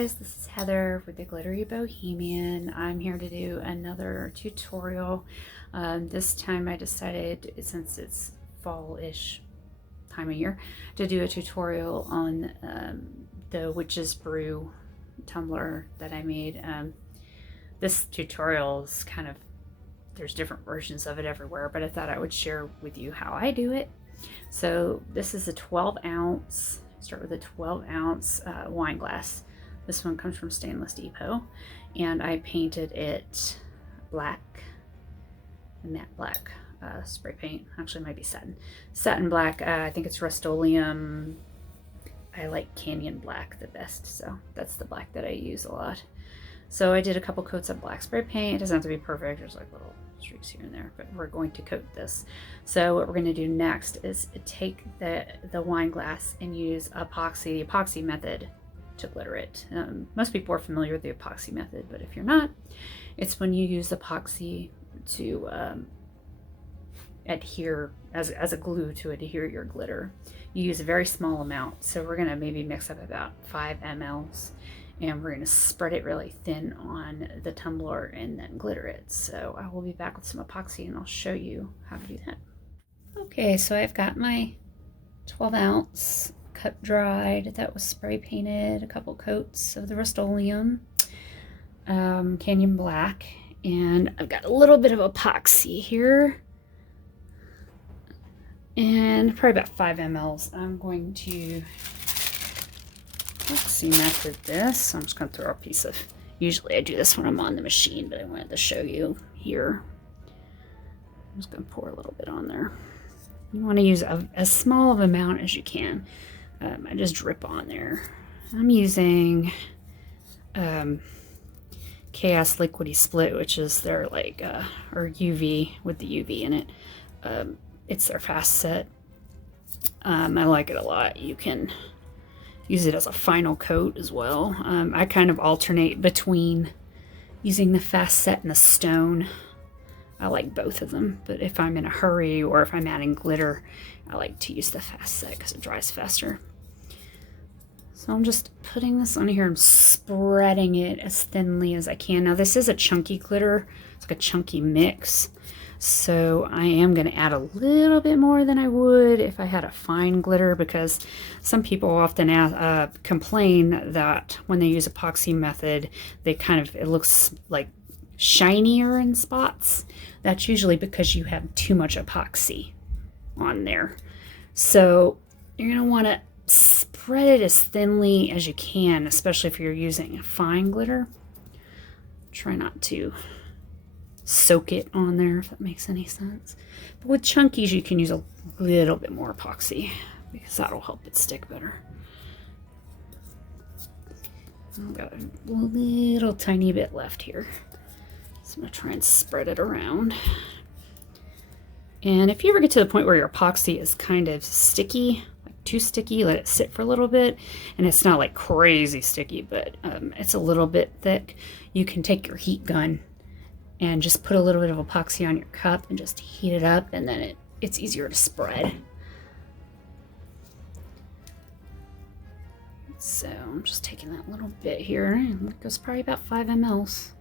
guys, this is Heather with the Glittery Bohemian. I'm here to do another tutorial. This time I decided, since it's fall-ish time of year, to do a tutorial on the Witch's Brew tumbler that I made. This tutorial is kind of, there's different versions of it everywhere, but I thought I would share with you how I do it. So this is a 12 ounce. Start with a 12 ounce wine glass. This one comes from Stainless Depot, and I painted it black, a matte black spray paint. Actually, it might be satin black. I think it's Rust-Oleum. I like Canyon black the best, so that's the black that I use a lot. So I did a couple coats of black spray paint. It doesn't have to be perfect. There's like little streaks here and there, but we're going to coat this. So what we're going to do next is take the wine glass and use epoxy, the epoxy method, to glitter it. Most people are familiar with the epoxy method, but if you're not, it's when you use epoxy to adhere as a glue to adhere your glitter. You use a very small amount, so we're going to maybe mix up about 5 mLs. And we're going to spread it really thin on the tumbler and then glitter it. So I will be back with some epoxy and I'll show you how to do that. Okay, so I've got my 12 ounce cut dried that was spray painted, a couple coats of the Rust-Oleum Canyon black, and I've got a little bit of epoxy here and probably about 5 mLs. I'm going to Epoxy method this. I'm just going to throw a piece of, usually I do this when I'm on the machine, but I wanted to show you here. I'm just going to pour a little bit on there. You want to use as small of an amount as you can. I just drip on there. I'm using Chaos Liquidy Split, which is their like, or UV with the UV in it. It's their fast set. I like it a lot. You can use it as a final coat as well. I kind of alternate between using the fast set and the stone. I like both of them, but if I'm in a hurry or if I'm adding glitter, I like to use the fast set because it dries faster. So I'm just putting this on here and spreading it as thinly as I can. Now this is a chunky glitter. It's like a chunky mix. So I am going to add a little bit more than I would if I had a fine glitter, because some people often complain that when they use epoxy method, it looks like shinier in spots. That's usually because you have too much epoxy on there. So you're going to want to spread it as thinly as you can, especially if you're using a fine glitter. Try not to soak it on there, if that makes any sense. But with chunkies, you can use a little bit more epoxy because that'll help it stick better. I've got a little tiny bit left here, so I'm going to try and spread it around. And if you ever get to the point where your epoxy is kind of sticky, like too sticky, let it sit for a little bit. And it's not like crazy sticky, but it's a little bit thick. You can take your heat gun and just put a little bit of epoxy on your cup and just heat it up, and then it's easier to spread. So I'm just taking that little bit here, and it goes probably about 5 mLs.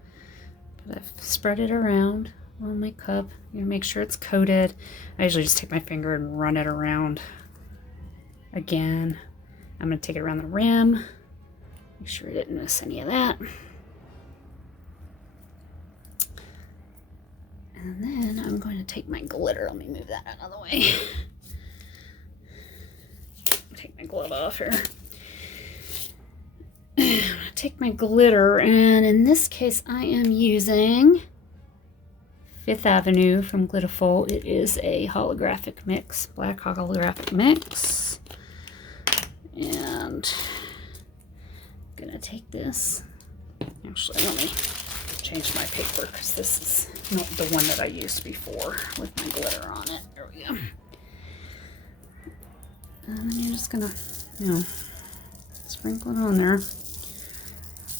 But I've spread it around on my cup. You make sure it's coated. I usually just take my finger and run it around again. I'm going to take it around the rim. Make sure I didn't miss any of that. And then I'm going to take my glitter. Let me move that out of the way. Take my glove off here. I'm going to take my glitter, and in this case I am using Fifth Avenue from Glitterful. It is a holographic mix, black holographic mix. And I'm going to take this. Actually, let me change my paper because this is not the one that I used before with my glitter on it. There we go. And then you're just gonna, sprinkle it on there.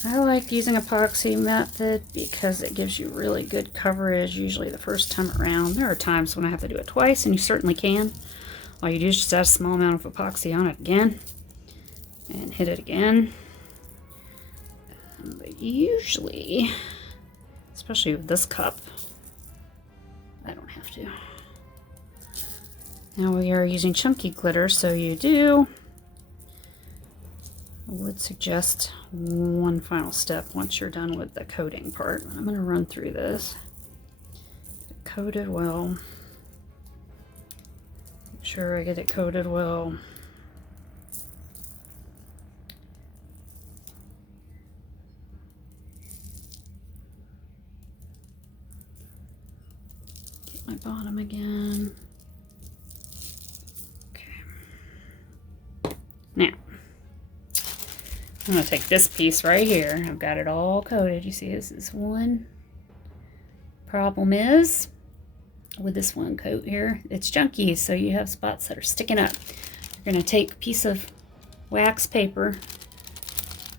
I like using epoxy method because it gives you really good coverage, usually the first time around. There are times when I have to do it twice, and you certainly can. All you do is just add a small amount of epoxy on it again and hit it again. usually, especially with this cup, I don't have to. Now we are using chunky glitter, so you do. I would suggest one final step once you're done with the coating part. I'm going to run through this. Get it coated well. Make sure I get it coated well. Get my bottom again. Okay. Now, I'm going to take this piece right here. I've got it all coated. You see this is one. Problem is, with this one coat here, it's chunky, so you have spots that are sticking up. You're going to take a piece of wax paper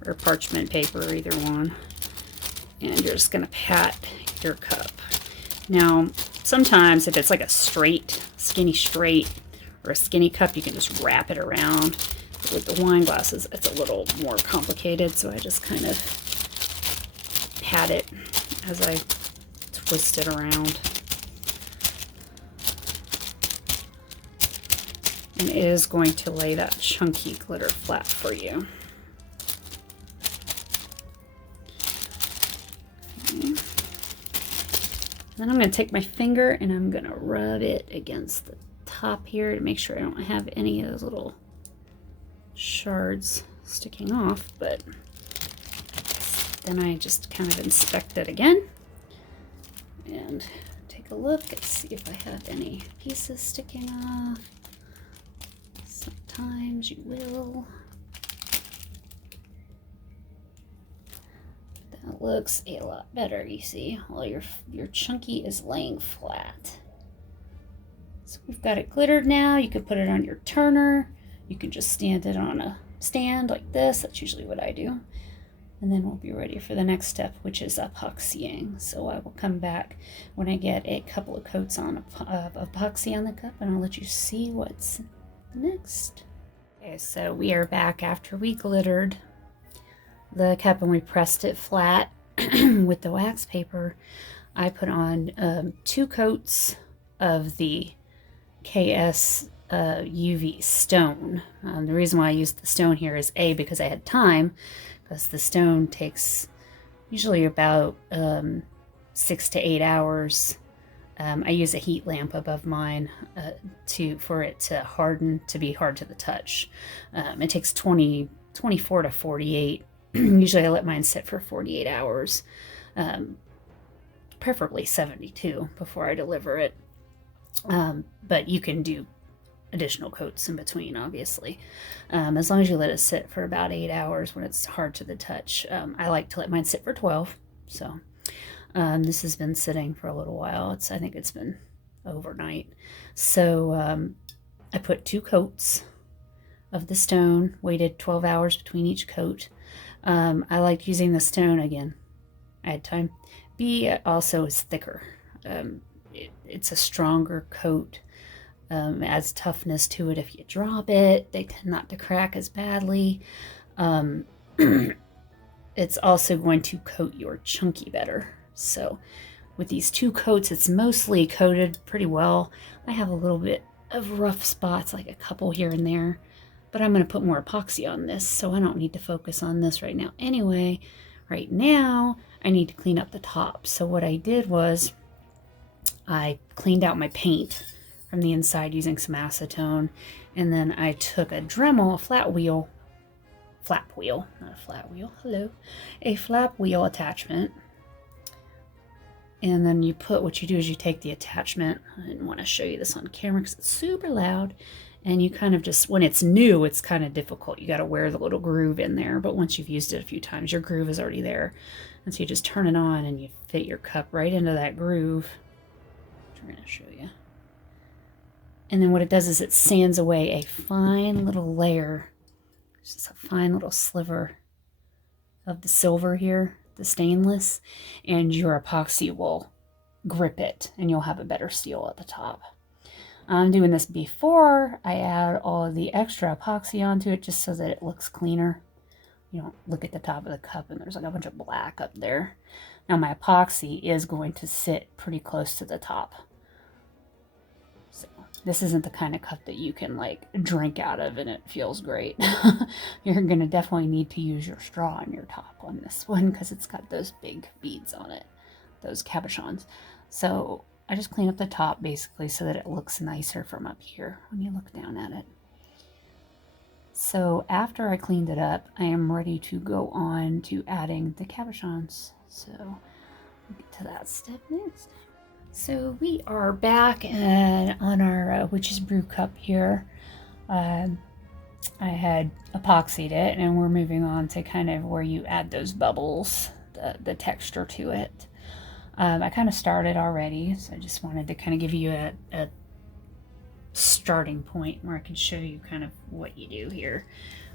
or parchment paper, either one, and you're just going to pat your cup. Now, sometimes if it's like a straight, skinny straight, or a skinny cup, you can just wrap it around. With the wine glasses, it's a little more complicated, so I just kind of pat it as I twist it around. And it is going to lay that chunky glitter flat for you. Okay. Then I'm going to take my finger and I'm going to rub it against the top here to make sure I don't have any of those little shards sticking off, but then I just kind of inspect it again and take a look and see if I have any pieces sticking off. Sometimes you will. That looks a lot better, you see. All your chunky is laying flat. So we've got it glittered now. You can put it on your turner. You can just stand it on a stand like this. That's usually what I do. And then we'll be ready for the next step, which is epoxying. So I will come back when I get a couple of coats of epoxy on the cup, and I'll let you see what's next. Okay, so we are back after we glittered the cup and we pressed it flat with the wax paper. I put on 2 coats of the KS UV stone. The reason why I used the stone here is because I had time, because the stone takes usually about 6 to 8 hours. I use a heat lamp above mine for it to harden, to be hard to the touch. It takes 24 to 48. Usually I let mine sit for 48 hours, preferably 72 before I deliver it. But you can do additional coats in between, obviously, as long as you let it sit for about 8 hours when it's hard to the touch. I like to let mine sit for 12, so this has been sitting for a little while. I think it's been overnight. So I put 2 coats of the stone, waited 12 hours between each coat. I liked using the stone again. I had time. It also is thicker. It's a stronger coat. Adds toughness to it if you drop it. They tend not to crack as badly. It's also going to coat your chunky better. So with these 2 coats, it's mostly coated pretty well. I have a little bit of rough spots, like a couple here and there, but I'm going to put more epoxy on this, so I don't need to focus on this right now. Anyway, right now I need to clean up the top. So what I did was I cleaned out my paint from the inside using some acetone, and then I took a Dremel, a flap wheel attachment, and then what you do is you take the attachment. I didn't want to show you this on camera because it's super loud, and you kind of just, when it's new, it's kind of difficult. You got to wear the little groove in there, but once you've used it a few times, your groove is already there, and so you just turn it on and you fit your cup right into that groove, which I'm going to show you. And then what it does is it sands away a fine little layer, just a fine little sliver of the silver here, the stainless, and your epoxy will grip it and you'll have a better seal at the top. I'm doing this before I add all of the extra epoxy onto it, just so that it looks cleaner. you don't look at the top of the cup and there's like a bunch of black up there. Now my epoxy is going to sit pretty close to the top. So this isn't the kind of cup that you can like drink out of and it feels great. You're going to definitely need to use your straw on your top on this one because it's got those big beads on it, those cabochons. So I just clean up the top basically so that it looks nicer from up here when you look down at it. So after I cleaned it up, I am ready to go on to adding the cabochons. So we'll get to that step next. So we are back on our Witch's Brew cup here. I had epoxied it and we're moving on to kind of where you add those bubbles, the texture to it. I kind of started already, so I just wanted to kind of give you a starting point where I can show you kind of what you do here.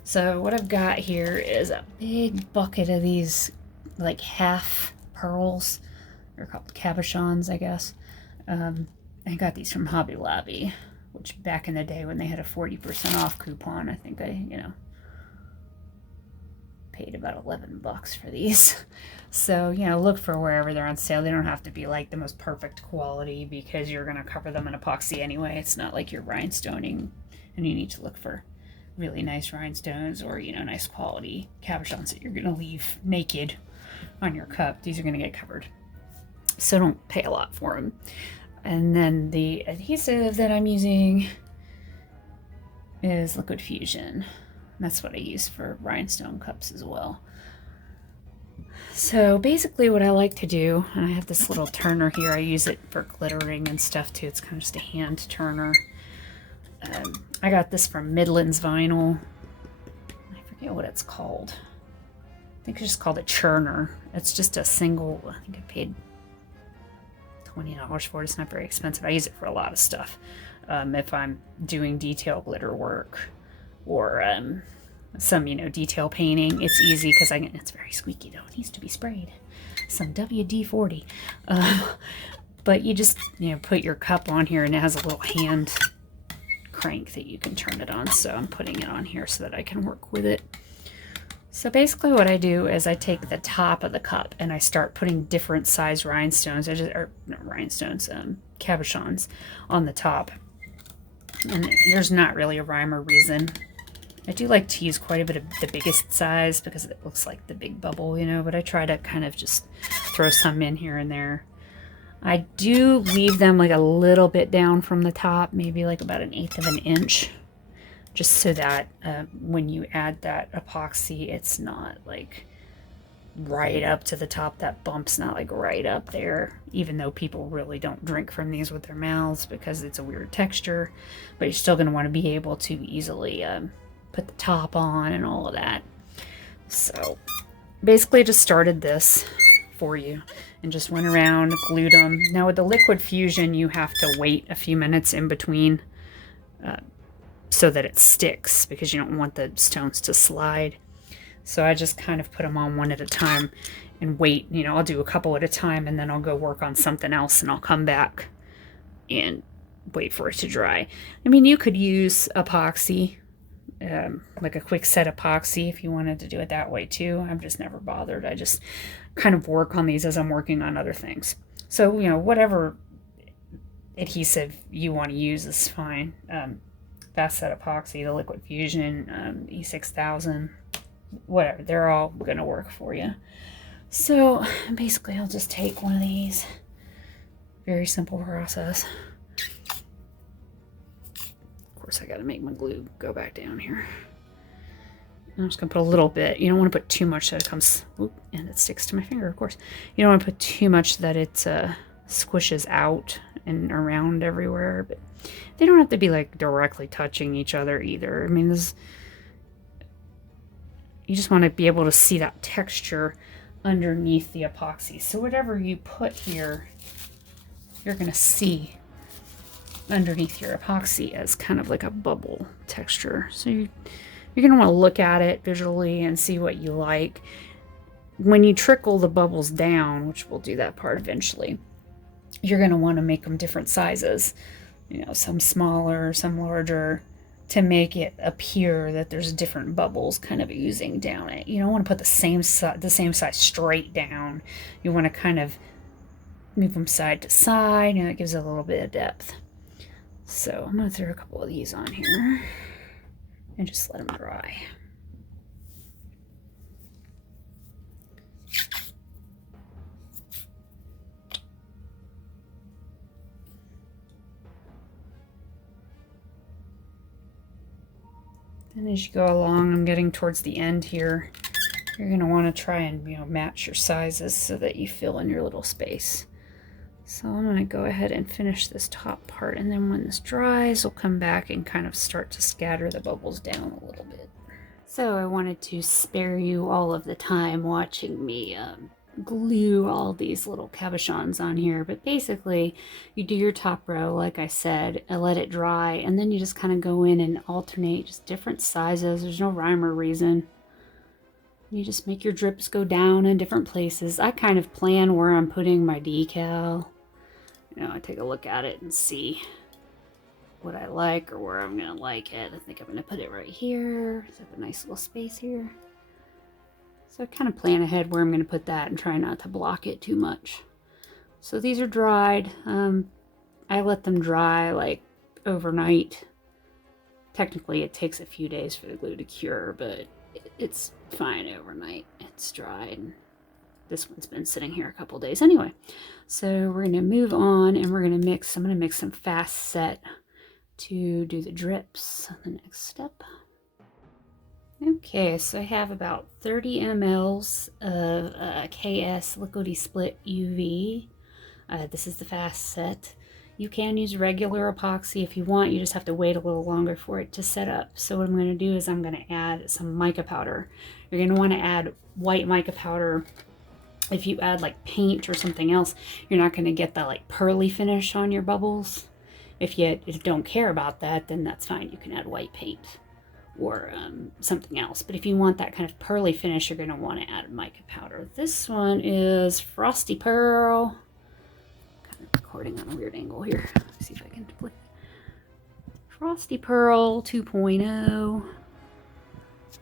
So what I've got here is a big bucket of these like half pearls. They're called cabochons, I guess. I got these from Hobby Lobby, which back in the day when they had a 40% off coupon, I think I, paid about $11 for these. So, look for wherever they're on sale. They don't have to be like the most perfect quality because you're going to cover them in epoxy anyway. It's not like you're rhinestoning and you need to look for really nice rhinestones or, nice quality cabochons that you're going to leave naked on your cup. These are going to get covered. So don't pay a lot for them. And then the adhesive that I'm using is Liquid Fusion. That's what I use for rhinestone cups as well. So basically what I like to do, and I have this little turner here, I use it for glittering and stuff too. It's kind of just a hand turner. I got this from Midland's Vinyl. I forget what it's called. I think it's just called a churner. It's just a single, I think I paid $20 for it. It's not very expensive. I use it for a lot of stuff. If I'm doing detail glitter work or some, detail painting, it's easy because it's very squeaky though. It needs to be sprayed. Some WD-40. But you just, put your cup on here and it has a little hand crank that you can turn it on. So I'm putting it on here so that I can work with it. So basically what I do is I take the top of the cup and I start putting different size rhinestones, cabochons on the top. And there's not really a rhyme or reason. I do like to use quite a bit of the biggest size because it looks like the big bubble, but I try to kind of just throw some in here and there. I do leave them like a little bit down from the top, maybe like about 1/8 of an inch, just so that when you add that epoxy, it's not like right up to the top. That bump's not like right up there, even though people really don't drink from these with their mouths because it's a weird texture, but you're still going to want to be able to easily put the top on and all of that. So basically just started this for you and just went around, glued them. Now with the Liquid Fusion, you have to wait a few minutes in between so that it sticks because you don't want the stones to slide. So I just kind of put them on one at a time and wait. I'll do a couple at a time and then I'll go work on something else and I'll come back and wait for it to dry. I mean, you could use epoxy, like a quick set epoxy if you wanted to do it that way too. I've just never bothered. I just kind of work on these as I'm working on other things. So, whatever adhesive you want to use is fine. Fast set epoxy, the Liquid Fusion, E6000, whatever, they're all going to work for you. So basically I'll just take one of these. Very simple process. Of course I got to make my glue go back down here. I'm just going to put a little bit. You don't want to put too much that it comes, and it sticks to my finger, of course. You don't want to put too much that it squishes out and around everywhere, but they don't have to be like directly touching each other either. I mean, you just want to be able to see that texture underneath the epoxy. So whatever you put here, you're going to see underneath your epoxy as kind of like a bubble texture. So you're going to want to look at it visually and see what you like. When you trickle the bubbles down, which we'll do that part eventually, you're going to want to make them different sizes. Some smaller, some larger. to make it appear that there's different bubbles kind of oozing down it. You don't want to put the same size straight down. You want to kind of move them side to side, and it gives it a little bit of depth. So I'm going to throw a couple of these on here and just let them dry. And as you go along, I'm getting towards the end here, you're going to want to try and, match your sizes so that you fill in your little space. So I'm going to go ahead and finish this top part, and then when this dries, we'll come back and kind of start to scatter the bubbles down a little bit. So I wanted to spare you all of the time watching me glue all these little cabochons on here, but basically you do your top row like I said and let it dry, and then you just kind of go in and alternate just different sizes. There's no rhyme or reason. You just make your drips go down in different places. I kind of plan where I'm putting my decal. I take a look at it and see what I like or where I'm gonna like it. I think I'm gonna put it right here. So I have a nice little space here. So I kind of plan ahead where I'm going to put that and try not to block it too much. So these are dried. I let them dry like overnight. Technically it takes a few days for the glue to cure, but it's fine overnight. It's dried. This one's been sitting here a couple days anyway. So we're going to move on, and we're going to mix. I'm going to mix some fast set to do the drips. The next step. Okay, so I have about 30 mLs of KS Liquidy Split UV. This is the fast set. You can use regular epoxy if you want. You just have to wait a little longer for it to set up. So what I'm going to do is I'm going to add some mica powder. You're going to want to add white mica powder. If you add like paint or something else, you're not going to get that like pearly finish on your bubbles. If you don't care about that, then that's fine. You can add white paint or something else. But if you want that kind of pearly finish, you're going to want to add mica powder. This one is Frosty Pearl. Kind of recording on a weird angle here. Let's see if I can play. Frosty Pearl 2.0.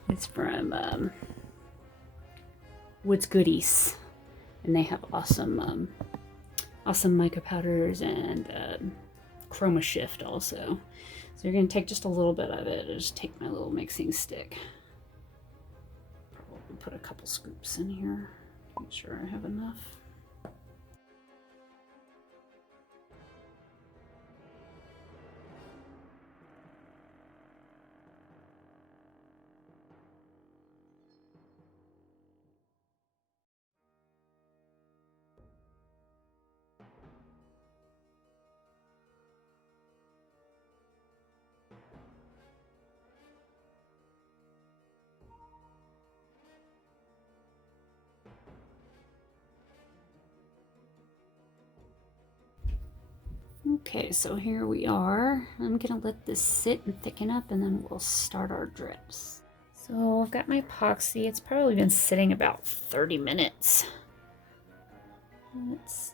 It's from Woods Goodies, and they have awesome mica powders and chroma shift also. So you're going to take just a little bit of it. I'll just take my little mixing stick. Probably put a couple scoops in here. Make sure I have enough. Okay, so here we are. I'm gonna let this sit and thicken up, and then we'll start our drips. So I've got my epoxy. It's probably been sitting about 30 minutes. It's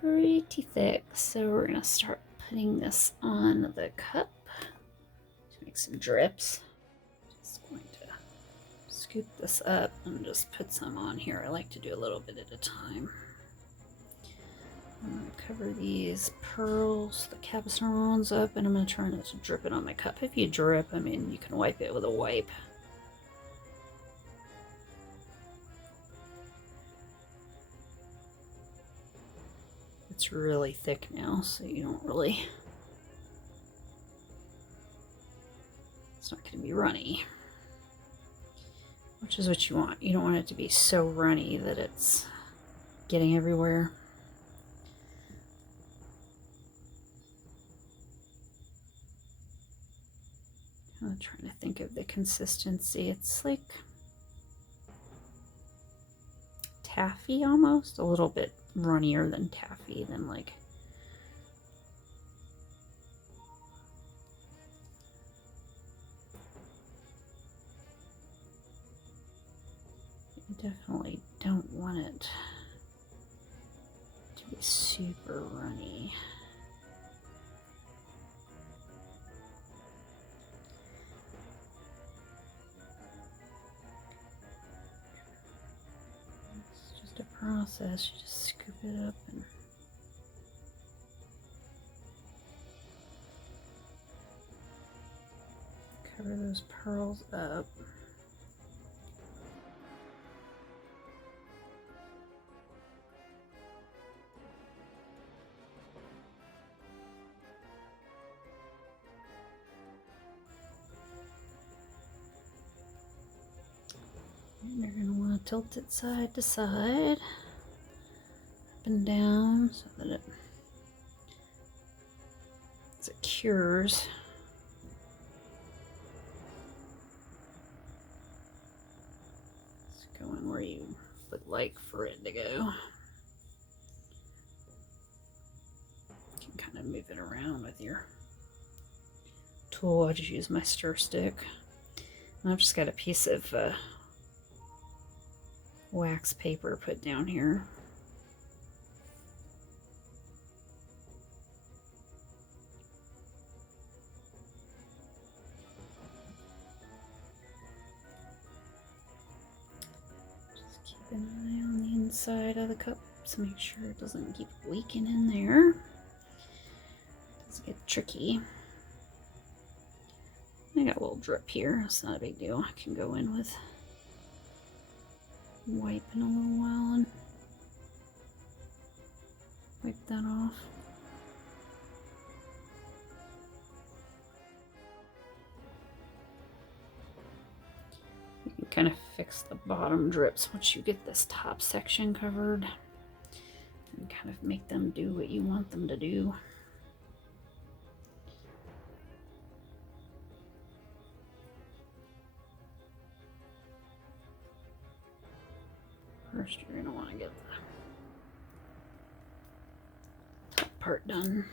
pretty thick, so we're gonna start putting this on the cup to make some drips. Just going to scoop this up and just put some on here. I like to do a little bit at a time. I'm going to cover these pearls, the cabochons up, and I'm going to try not to drip it on my cup. If you drip, I mean, you can wipe it with a wipe. It's really thick now, so you don't really... It's not going to be runny, which is what you want. You don't want it to be so runny that it's getting everywhere. I'm trying to think of the consistency. It's like taffy almost, a little bit runnier than taffy, than like you definitely don't want it to be super runny. process. You just scoop it up and cover those pearls up. And you're going to want to tilt it side to side, up and down, so that it, as it cures, it's going where you would like for it to go. You can kind of move it around with your tool. I just use my stir stick. And I've just got a piece of wax paper put down here. Just keep an eye on the inside of the cup to make sure it doesn't keep leaking in there. It does get tricky. I got a little drip here. It's not a big deal. I can go in with wipe in a little while and wipe that off. You can kind of fix the bottom drips once you get this top section covered and kind of make them do what you want them to do. First, you're going to want to get the top part done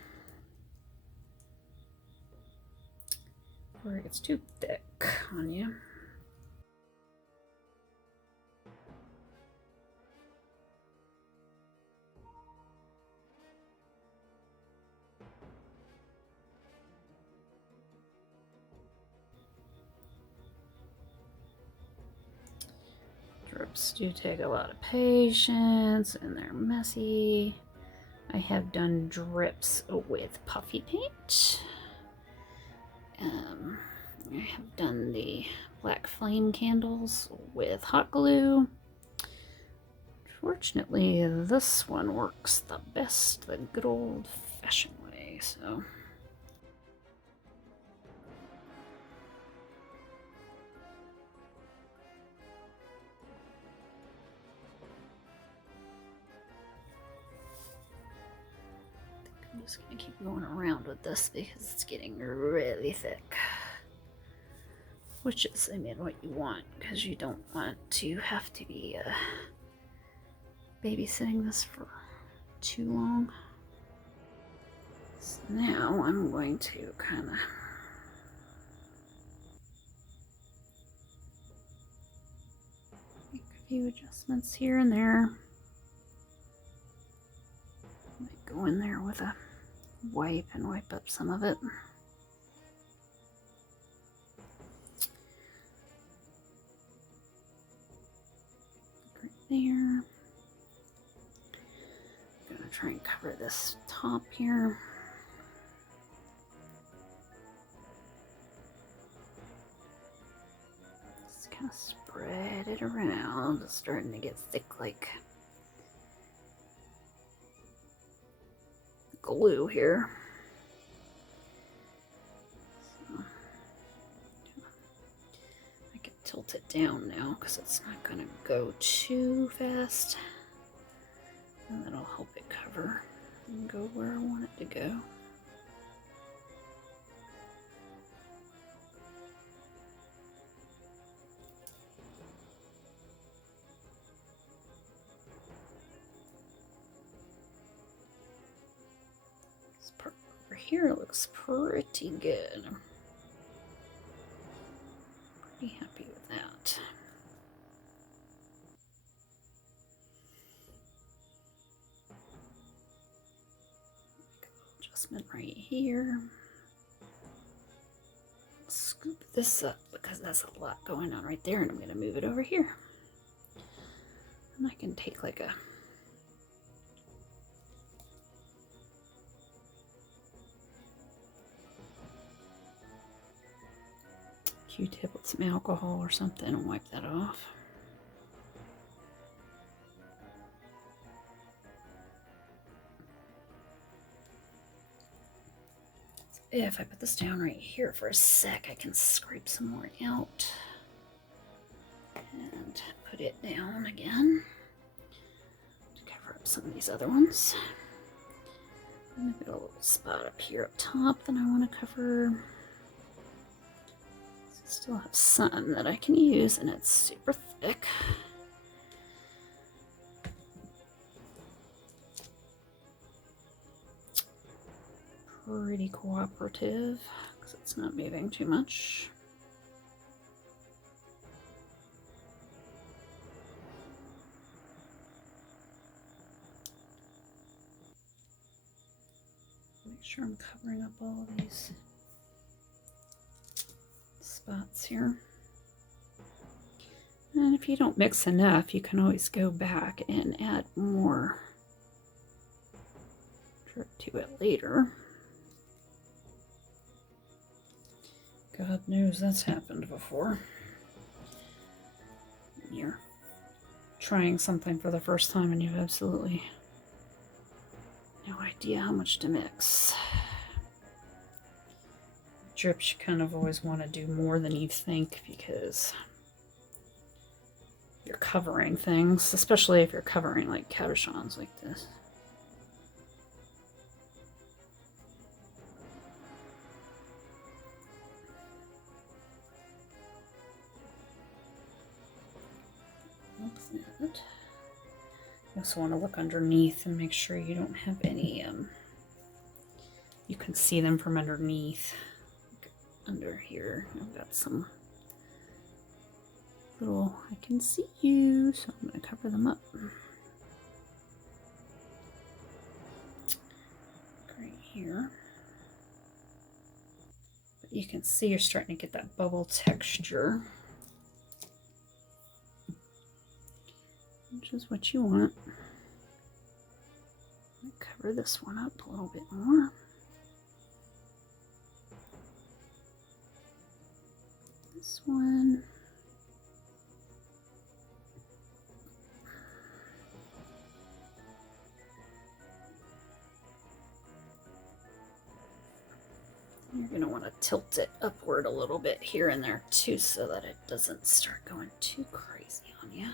before it gets too thick on you. Drips do take a lot of patience and they're messy. I have done drips with puffy paint. I have done the black flame candles with hot glue. Fortunately, this one works the best the good old-fashioned way, so. I'm just going to keep going around with this because it's getting really thick. Which is, I mean, what you want, because you don't want to have to be babysitting this for too long. So now I'm going to kind of make a few adjustments here and there. Might go in there with a wipe and wipe up some of it. Right there. I'm gonna try and cover this top here. Just kind of spread it around. It's starting to get thick like glue here. So, I can tilt it down now because it's not going to go too fast. And that'll help it cover and go where I want it to go. This part over here looks pretty good. I'm pretty happy with that. Adjustment right here. Scoop this up because that's a lot going on right there, and I'm going to move it over here. And I can take like a Q-tip with some alcohol or something and wipe that off. If I put this down right here for a sec, I can scrape some more out and put it down again to cover up some of these other ones. And I've got a little spot up here up top that I want to cover. So I still have some that I can use, and it's super thick. Pretty cooperative because it's not moving too much. Make sure I'm covering up all of these spots here. And if you don't mix enough, you can always go back and add more drip to it later. God knows that's happened before. You're trying something for the first time and you have absolutely no idea how much to mix. Drips, you kind of always want to do more than you think because you're covering things, especially if you're covering like cabochons like this. You also want to look underneath and make sure you don't have any, you can see them from underneath. Under here, I've got some little, I can see you, so I'm going to cover them up. Right here. But you can see you're starting to get that bubble texture, which is what you want. Cover this one up a little bit more. This one. You're going to want to tilt it upward a little bit here and there too so that it doesn't start going too crazy on you.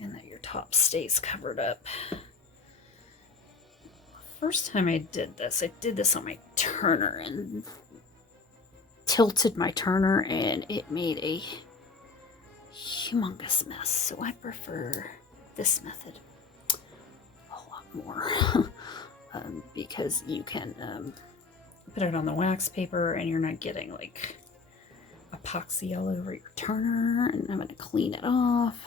And that your top stays covered up. First time I did this on my turner and tilted my turner and it made a humongous mess. So I prefer this method a lot more because you can put it on the wax paper and you're not getting like epoxy all over your turner. And I'm going to clean it off.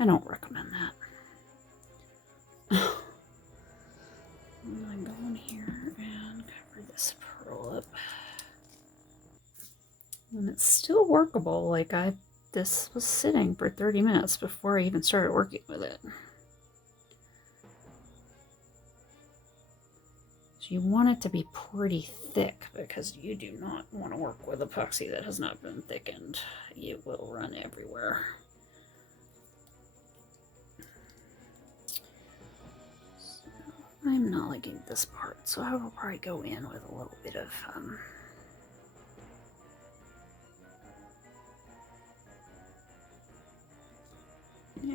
I don't recommend that. I'm going to go in here and cover this pearl up. And it's still workable. Like this was sitting for 30 minutes before I even started working with it. So you want it to be pretty thick because you do not want to work with epoxy that has not been thickened. It will run everywhere. So I'm not liking this part, so I will probably go in with a little bit of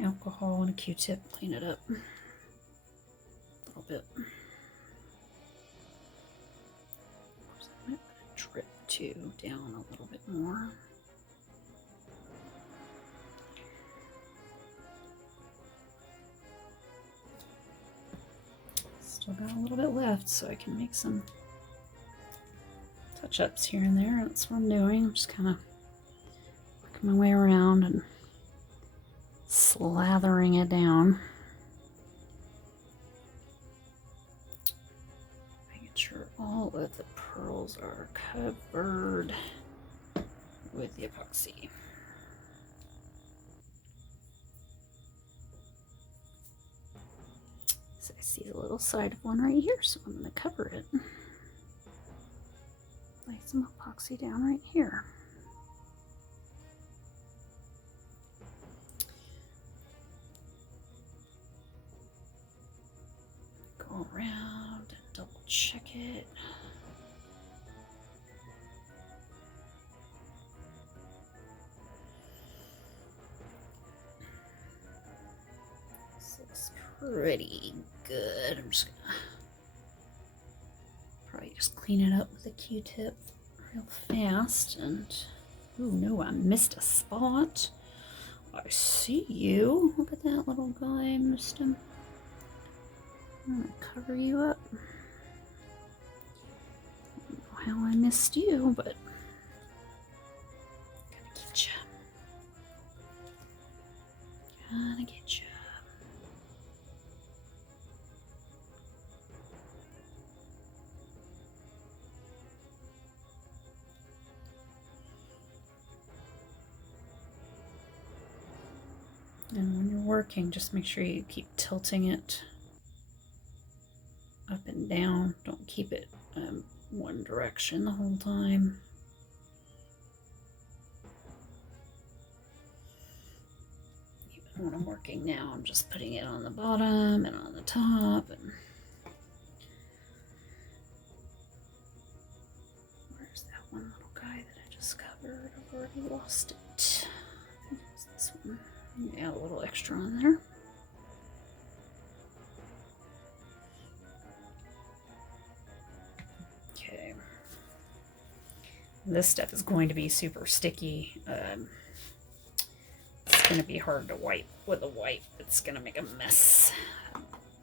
alcohol and a Q-tip, clean it up a little bit. I might let it drip too down a little bit more. Still got a little bit left, so I can make some touch-ups here and there. That's what I'm doing. I'm just kind of working my way around and slathering it down. Making sure all of the pearls are covered with the epoxy. So I see the little side of one right here, so I'm going to cover it. lay some epoxy down right here. Go around and double check it. This looks pretty good. I'm just gonna probably just clean it up with a Q-tip real fast. And oh no, I missed a spot. I see you. Look at that little guy. I missed him. I'm gonna cover you up. I don't know how I missed you, but gotta get you. Gotta get you. And when you're working, just make sure you keep tilting it up and down. Don't keep it one direction the whole time. Even when I'm working now, I'm just putting it on the bottom and on the top. And where's that one little guy that I just covered? I've already lost it. Where's this one? Yeah, a little extra on there. Okay. This stuff is going to be super sticky. It's going to be hard to wipe with a wipe. It's going to make a mess.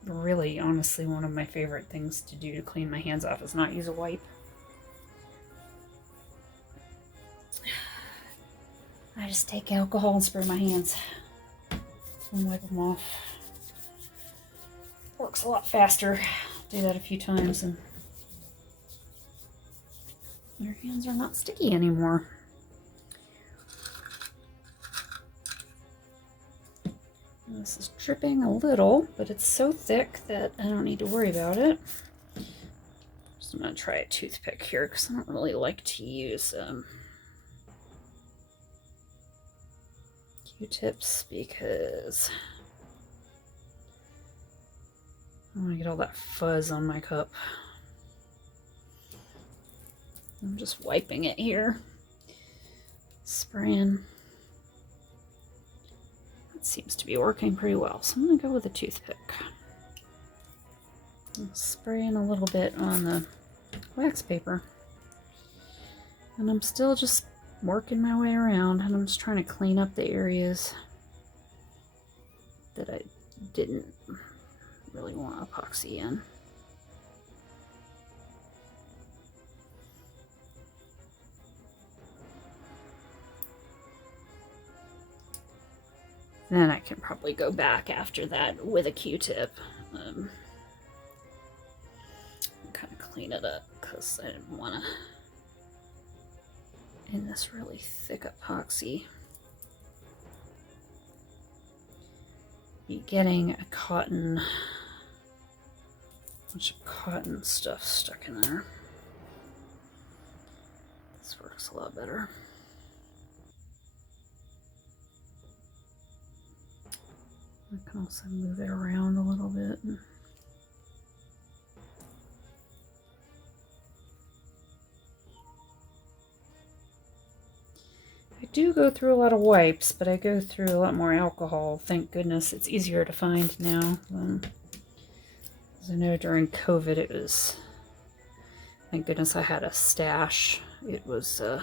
Really, honestly, one of my favorite things to do to clean my hands off is not use a wipe. I just take alcohol and spray my hands and wipe them off. Works a lot faster. Do that a few times and your hands are not sticky anymore. And this is dripping a little, but it's so thick that I don't need to worry about it. So I'm going to try a toothpick here because I don't really like to use Q-tips because I don't want to get all that fuzz on my cup. I'm just wiping it here, spraying. That seems to be working pretty well, so I'm going to go with a toothpick. I'm spraying a little bit on the wax paper, and I'm still just working my way around, and I'm just trying to clean up the areas that I didn't really want epoxy in. Then I can probably go back after that with a Q-tip and kind of clean it up because I didn't want to, in this really thick epoxy, be getting a bunch of cotton stuff stuck in there. This works a lot better. I can also move it around a little bit. I do go through a lot of wipes, but I go through a lot more alcohol. Thank goodness it's easier to find now. As I know during COVID it was, thank goodness I had a stash. It was a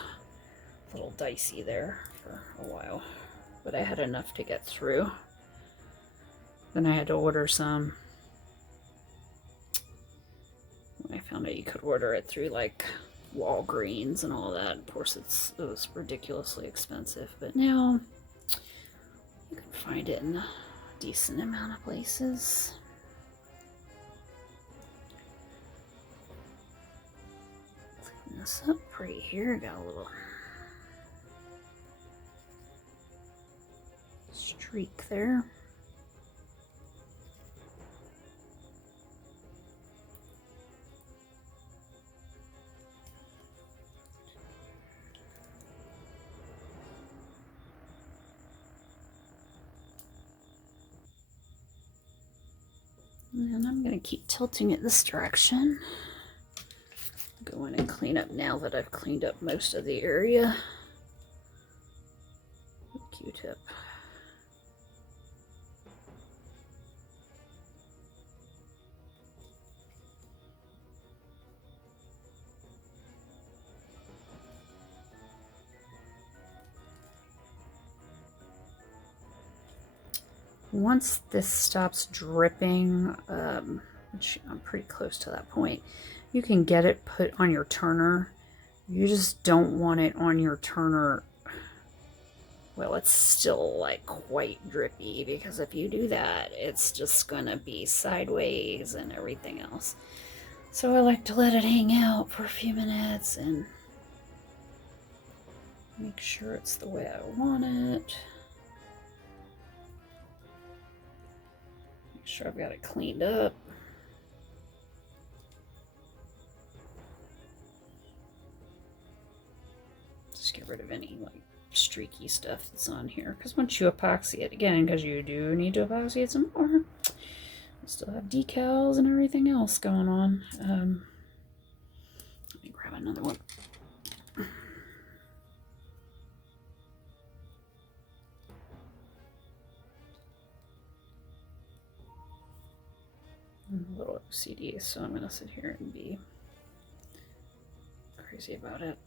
little dicey there for a while, but I had enough to get through. Then I had to order some. When I found out you could order it through like Walgreens and all that. Of course, it was ridiculously expensive, but now you can find it in a decent amount of places. Clean this up pretty here. Got a little streak there. going to keep tilting it this direction. Go in and clean up now that I've cleaned up most of the area. Q-tip. Once this stops dripping, which I'm pretty close to that point, you can get it put on your turner. You just don't want it on your turner well, it's still like quite drippy, because if you do that, it's just gonna be sideways and everything else. So I like to let it hang out for a few minutes and make sure it's the way I want it. Make sure I've got it cleaned up. Just get rid of any like streaky stuff that's on here, because once you epoxy it again, because you do need to epoxy it some more, I still have decals and everything else going on. Let me grab another one. I'm a little OCD, so I'm gonna sit here and be crazy about it.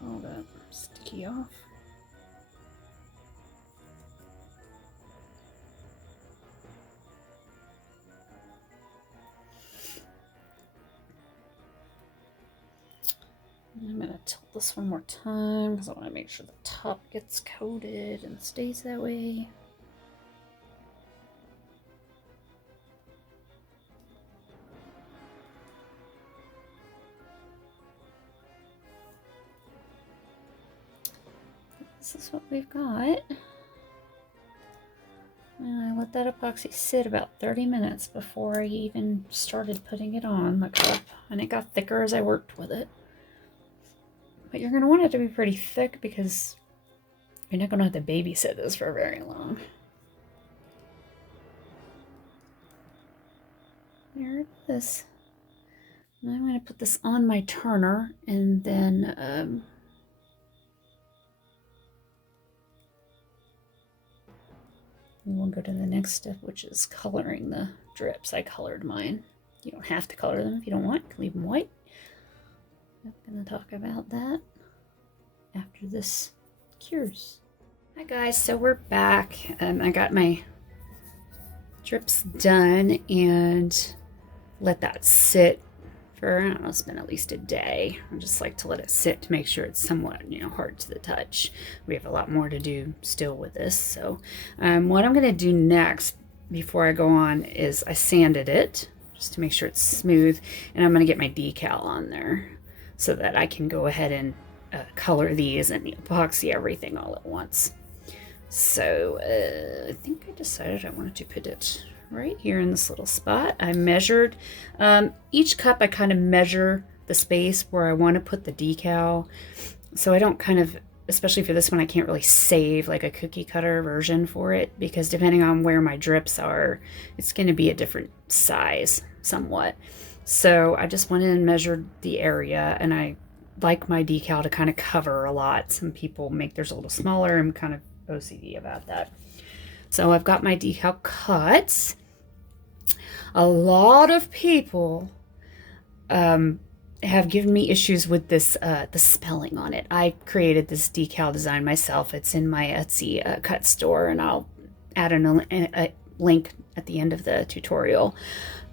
All that sticky off. And I'm going to tilt this one more time because I want to make sure the top gets coated and stays that way. This is what we've got. And I let that epoxy sit about 30 minutes before I even started putting it on the cup. And it got thicker as I worked with it. But you're going to want it to be pretty thick because you're not going to have to babysit this for very long. There it is. And I'm going to put this on my turner and then we'll go to the next step, which is coloring the drips. I colored mine. You don't have to color them if you don't want. You can leave them white. I'm going to talk about that after this cures. Hi guys, so we're back. I got my drips done and let that sit for, I don't know, it's been at least a day. I just like to let it sit to make sure it's somewhat, hard to the touch. We have a lot more to do still with this. So what I'm going to do next before I go on is I sanded it just to make sure it's smooth, and I'm going to get my decal on there so that I can go ahead and color these and epoxy everything all at once. So I think I decided I wanted to put it right here in this little spot. I measured each cup. I kind of measure the space where I want to put the decal, so I don't especially for this one, I can't really save like a cookie cutter version for it, because depending on where my drips are, it's going to be a different size somewhat. So I just went in and measured the area, and I like my decal to kind of cover a lot. Some people make theirs a little smaller. I'm kind of OCD about that. So I've got my decal cut. A lot of people have given me issues with this, the spelling on it. I created this decal design myself. It's in my Etsy cut store, and I'll add a link at the end of the tutorial.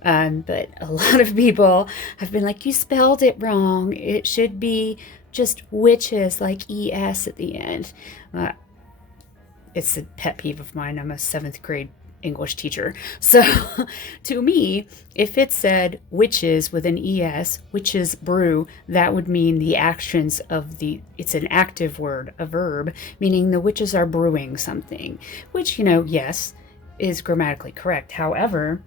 But a lot of people have been like, you spelled it wrong. It should be just witches, like ES at the end. It's a pet peeve of mine. I'm a 7th grade English teacher. So to me, if it said witches with an ES, witches brew, that would mean the actions of it's an active word, a verb, meaning the witches are brewing something, which, yes, is grammatically correct. However,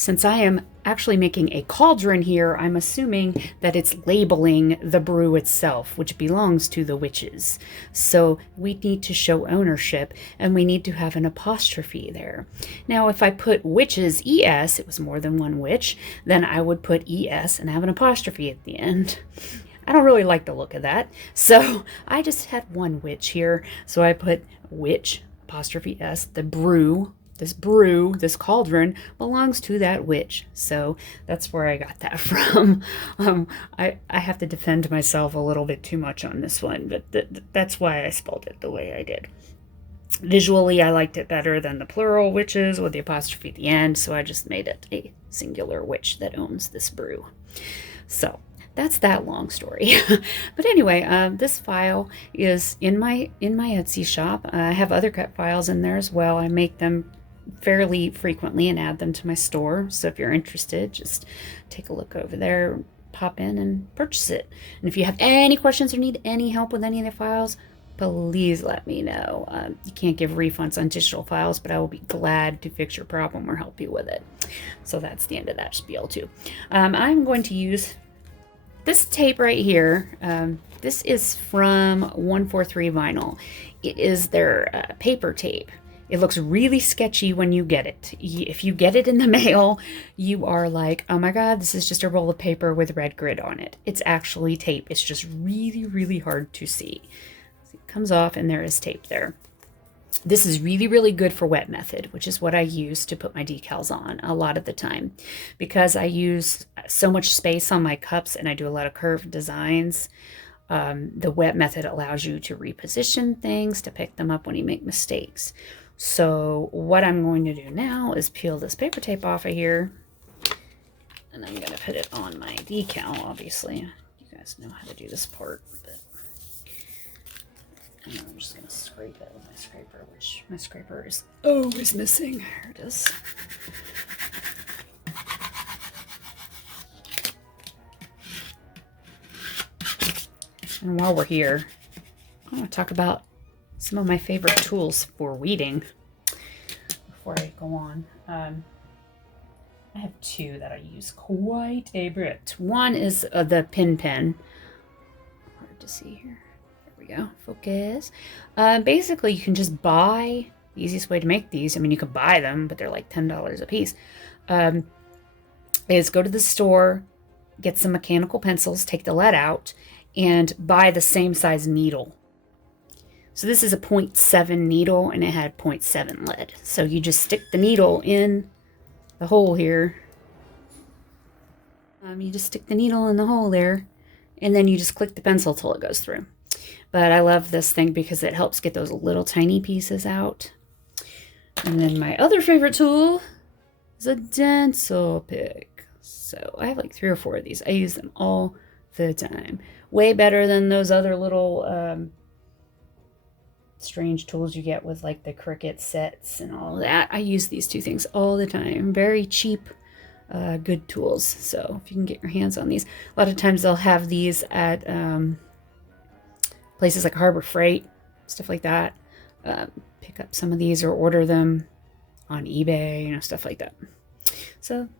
since I am actually making a cauldron here, I'm assuming that it's labeling the brew itself, which belongs to the witches. So we need to show ownership, and we need to have an apostrophe there. Now, if I put witches, ES, it was more than one witch, then I would put ES and have an apostrophe at the end. I don't really like the look of that, so I just had one witch here. So I put witch, apostrophe S, the brew. This cauldron belongs to that witch. So that's where I got that from. I have to defend myself a little bit too much on this one, but that's why I spelled it the way I did. Visually, I liked it better than the plural witches with the apostrophe at the end, so I just made it a singular witch that owns this brew. So that's that long story. But anyway, this file is in my Etsy shop. I have other cut files in there as well. I make them fairly frequently and add them to my store. So if you're interested, just take a look over there, pop in and purchase it. And if you have any questions or need any help with any of the files, please let me know. You can't give refunds on digital files, but I will be glad to fix your problem or help you with it. So that's the end of that spiel too. I'm going to use this tape right here. This is from 143 Vinyl. It is their paper tape. It looks really sketchy when you get it. If you get it in the mail, you are like, oh my God, this is just a roll of paper with red grid on it. It's actually tape. It's just really, really hard to see. It comes off and there is tape there. This is really, really good for wet method, which is what I use to put my decals on a lot of the time. Because I use so much space on my cups and I do a lot of curved designs, the wet method allows you to reposition things, to pick them up when you make mistakes. So what I'm going to do now is peel this paper tape off of here, and I'm going to put it on my decal, obviously. You guys know how to do this part, but I'm just going to scrape it with my scraper, which my scraper is always missing. Here it is. And while we're here, I want to talk about some of my favorite tools for weeding before I go on. I have two that I use quite a bit. One is the pin pen. Hard to see here. There we go. Focus. Basically, you can just buy the easiest way to make these. I mean, you could buy them, but they're like $10 a piece. Is go to the store, get some mechanical pencils, take the lead out, and buy the same size needle. So this is a 0.7 needle, and it had 0.7 lead. So you just stick the needle in the hole here. You just stick the needle in the hole there, and then you just click the pencil till it goes through. But I love this thing because it helps get those little tiny pieces out. And then my other favorite tool is a stencil pick. So I have like 3 or 4 of these. I use them all the time. Way better than those other little strange tools you get with like the Cricut sets and all that. I use these 2 things all the time. Very cheap, good tools. So if you can get your hands on these. A lot of times they'll have these at places like Harbor Freight, stuff like that. Pick up some of these or order them on eBay, you know, stuff like that. So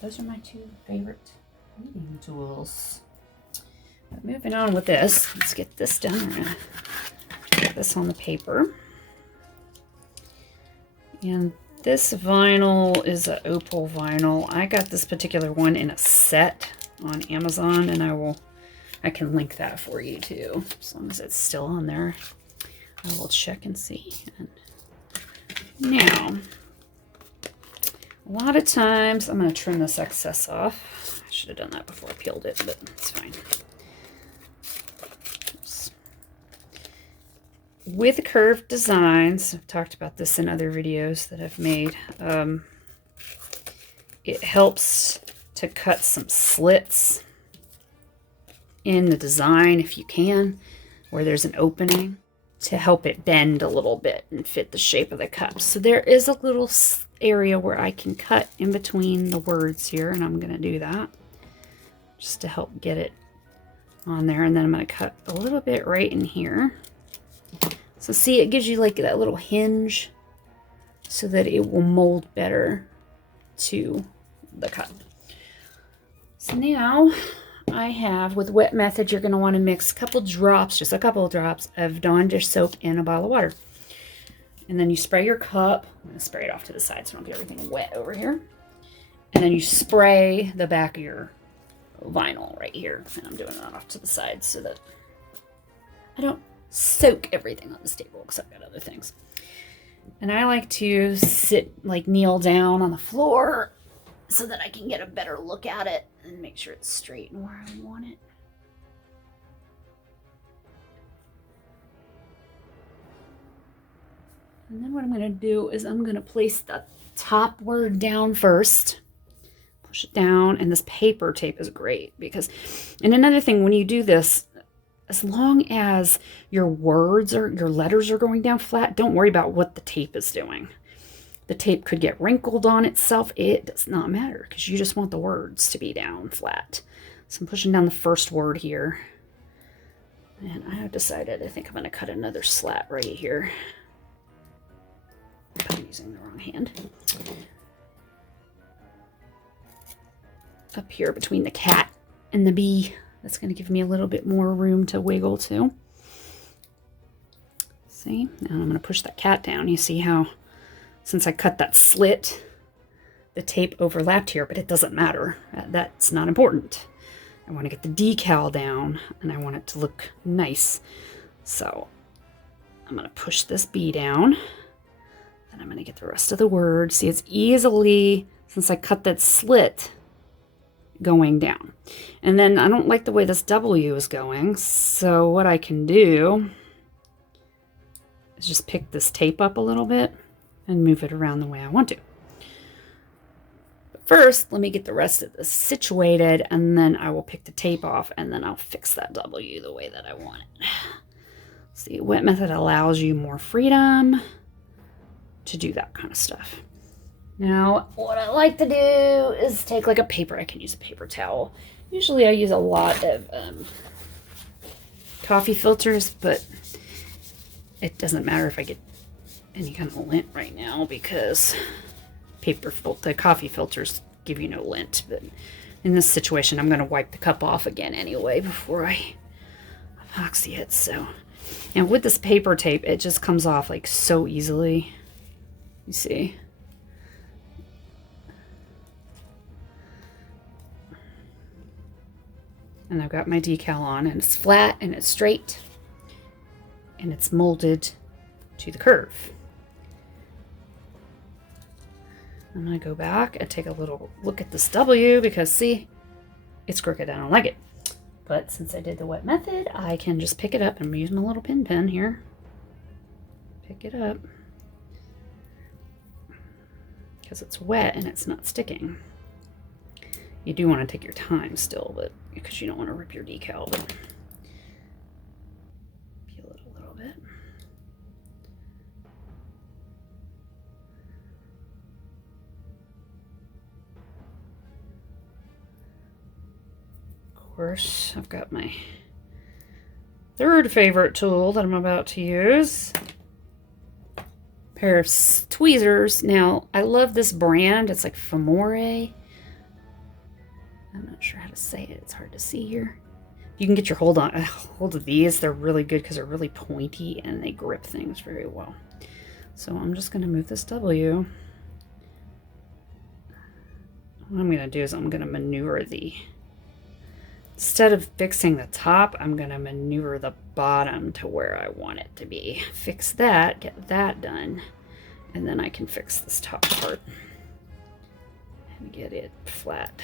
those are my 2 favorite weeding tools. But moving on with this, let's get this done. We're gonna put this on the paper. And this vinyl is an opal vinyl. I got this particular one in a set on Amazon, and I can link that for you too, as long as it's still on there. I will check and see. And now, a lot of times, I'm going to trim this excess off. I should have done that before I peeled it, but it's fine. With curved designs, I've talked about this in other videos that I've made, it helps to cut some slits in the design if you can, where there's an opening, to help it bend a little bit and fit the shape of the cup. So there is a little area where I can cut in between the words here, and I'm going to do that just to help get it on there. And then I'm going to cut a little bit right in here. So see, it gives you like that little hinge so that it will mold better to the cup. So now I have, with wet method, you're going to want to mix a couple drops, just a couple of drops of Dawn dish soap in a bottle of water. And then you spray your cup. I'm going to spray it off to the side so I don't get everything wet over here. And then you spray the back of your vinyl right here. And I'm doing that off to the side so that I don't soak everything on this table because I've got other things. And I like to kneel down on the floor so that I can get a better look at it and make sure it's straight and where I want it. And then what I'm going to do is I'm going to place the top word down first. Push it down, and this paper tape is great because, and another thing, when you do this, as long as your words or your letters are going down flat, don't worry about what the tape is doing. The tape could get wrinkled on itself. It does not matter because you just want the words to be down flat. So I'm pushing down the first word here. And I have decided, I think I'm going to cut another slat right here. I'm using the wrong hand. Up here between the cat and the bee. That's going to give me a little bit more room to wiggle too. See? Now I'm going to push that cat down. You see how, since I cut that slit, the tape overlapped here, but it doesn't matter. That's not important. I want to get the decal down, and I want it to look nice. So I'm going to push this bee down. Then I'm going to get the rest of the word. See, it's easily, since I cut that slit, going down. And then I don't like the way this W is going, so what I can do is just pick this tape up a little bit and move it around the way I want to. But first, let me get the rest of this situated, and then I will pick the tape off, and then I'll fix that W the way that I want it. See, wet method allows you more freedom to do that kind of stuff. Now, what I like to do is take like a paper. I can use a paper towel. Usually I use a lot of coffee filters, but it doesn't matter if I get any kind of lint right now because the coffee filters give you no lint. But in this situation, I'm going to wipe the cup off again anyway before I epoxy it. So, and with this paper tape, it just comes off like so easily. You see? And I've got my decal on, and it's flat, and it's straight, and it's molded to the curve. I'm going to go back and take a little look at this W because, see, it's crooked. I don't like it. But since I did the wet method, I can just pick it up and use my little pen here. Pick it up. Because it's wet and it's not sticking. You do want to take your time still, but because you don't want to rip your decal, but peel it a little bit. Of course, I've got my third favorite tool that I'm about to use. Pair of tweezers. Now, I love this brand. It's like Famore. I'm not sure how to say it. It's hard to see here. You can get your hold of these. They're really good because they're really pointy and they grip things very well. So I'm just going to move this W. What I'm going to do is I'm going to maneuver instead of fixing the top, I'm going to maneuver the bottom to where I want it to be. Fix that, get that done, and then I can fix this top part and get it flat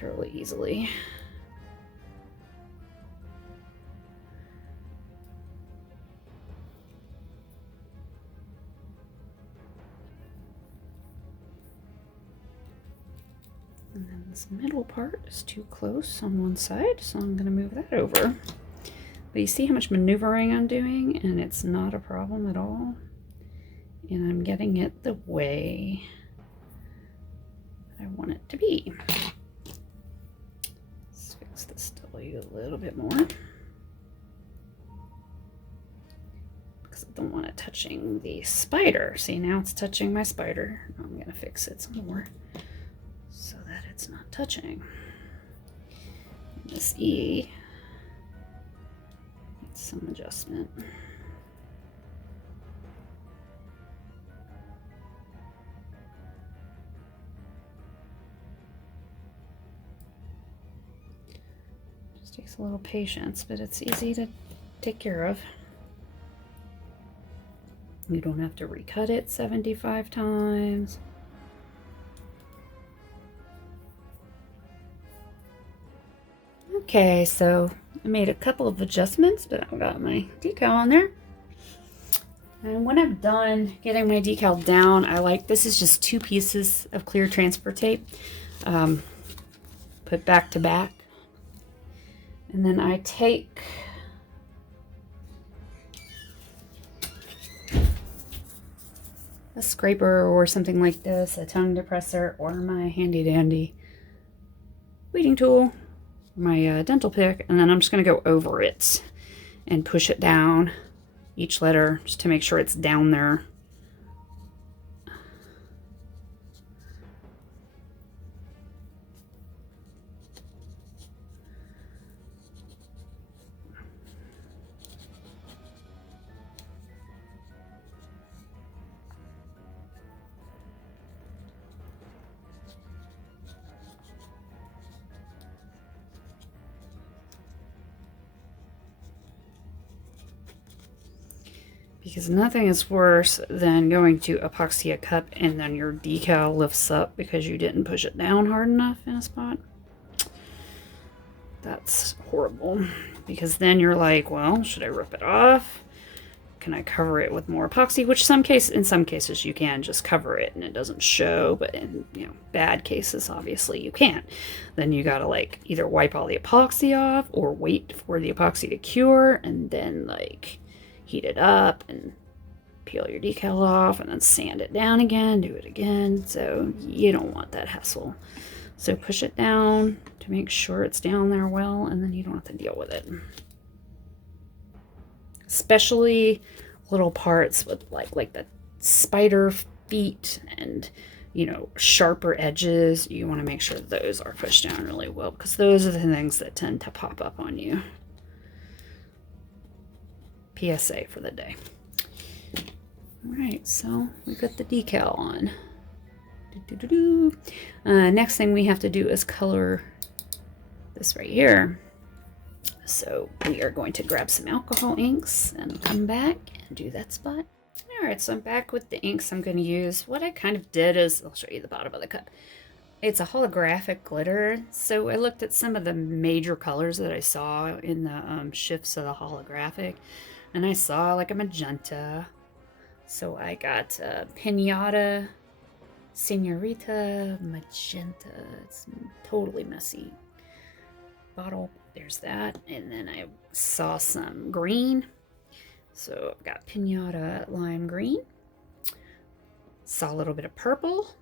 fairly easily. And then this middle part is too close on one side, so I'm going to move that over. But you see how much maneuvering I'm doing, and it's not a problem at all. And I'm getting it the way I want it to be. Let's fix this W a little bit more. Because because I don't want it touching the spider. See, now it's touching my spider. I'm going to fix it some more so that it's not touching. This E needs some adjustment. Just takes a little patience, but it's easy to take care of. You don't have to recut it 75 times. Okay, so I made a couple of adjustments, but I've got my decal on there. And when I'm done getting my decal down, this is just 2 pieces of clear transfer tape, put back to back. And then I take a scraper or something like this, a tongue depressor, or my handy dandy weeding tool, my dental pick, and then I'm just going to go over it and push it down each letter just to make sure it's down there. Because nothing is worse than going to epoxy a cup and then your decal lifts up because you didn't push it down hard enough in a spot. That's horrible. Because then you're like, well, should I rip it off? Can I cover it with more epoxy? Which in some cases you can just cover it and it doesn't show, but in bad cases obviously you can't. Then you gotta like either wipe all the epoxy off or wait for the epoxy to cure and then like heat it up and peel your decal off and then sand it down again, do it again. So you don't want that hassle. So push it down to make sure it's down there well, and then you don't have to deal with it. Especially little parts with like the spider feet and sharper edges. You want to make sure those are pushed down really well, because those are the things that tend to pop up on you. PSA for the day. All right, so we got the decal on. Next thing we have to do is color this right here. So we are going to grab some alcohol inks and come back and do that spot. All right, so I'm back with the inks I'm going to use. What I kind of did is, I'll show you the bottom of the cup. It's a holographic glitter. So I looked at some of the major colors that I saw in the shifts of the holographic. And I saw like a magenta. So I got Pinata, Senorita, Magenta. It's totally messy. Bottle, there's that. And then I saw some green. So I've got Pinata Lime Green. Saw a little bit of purple.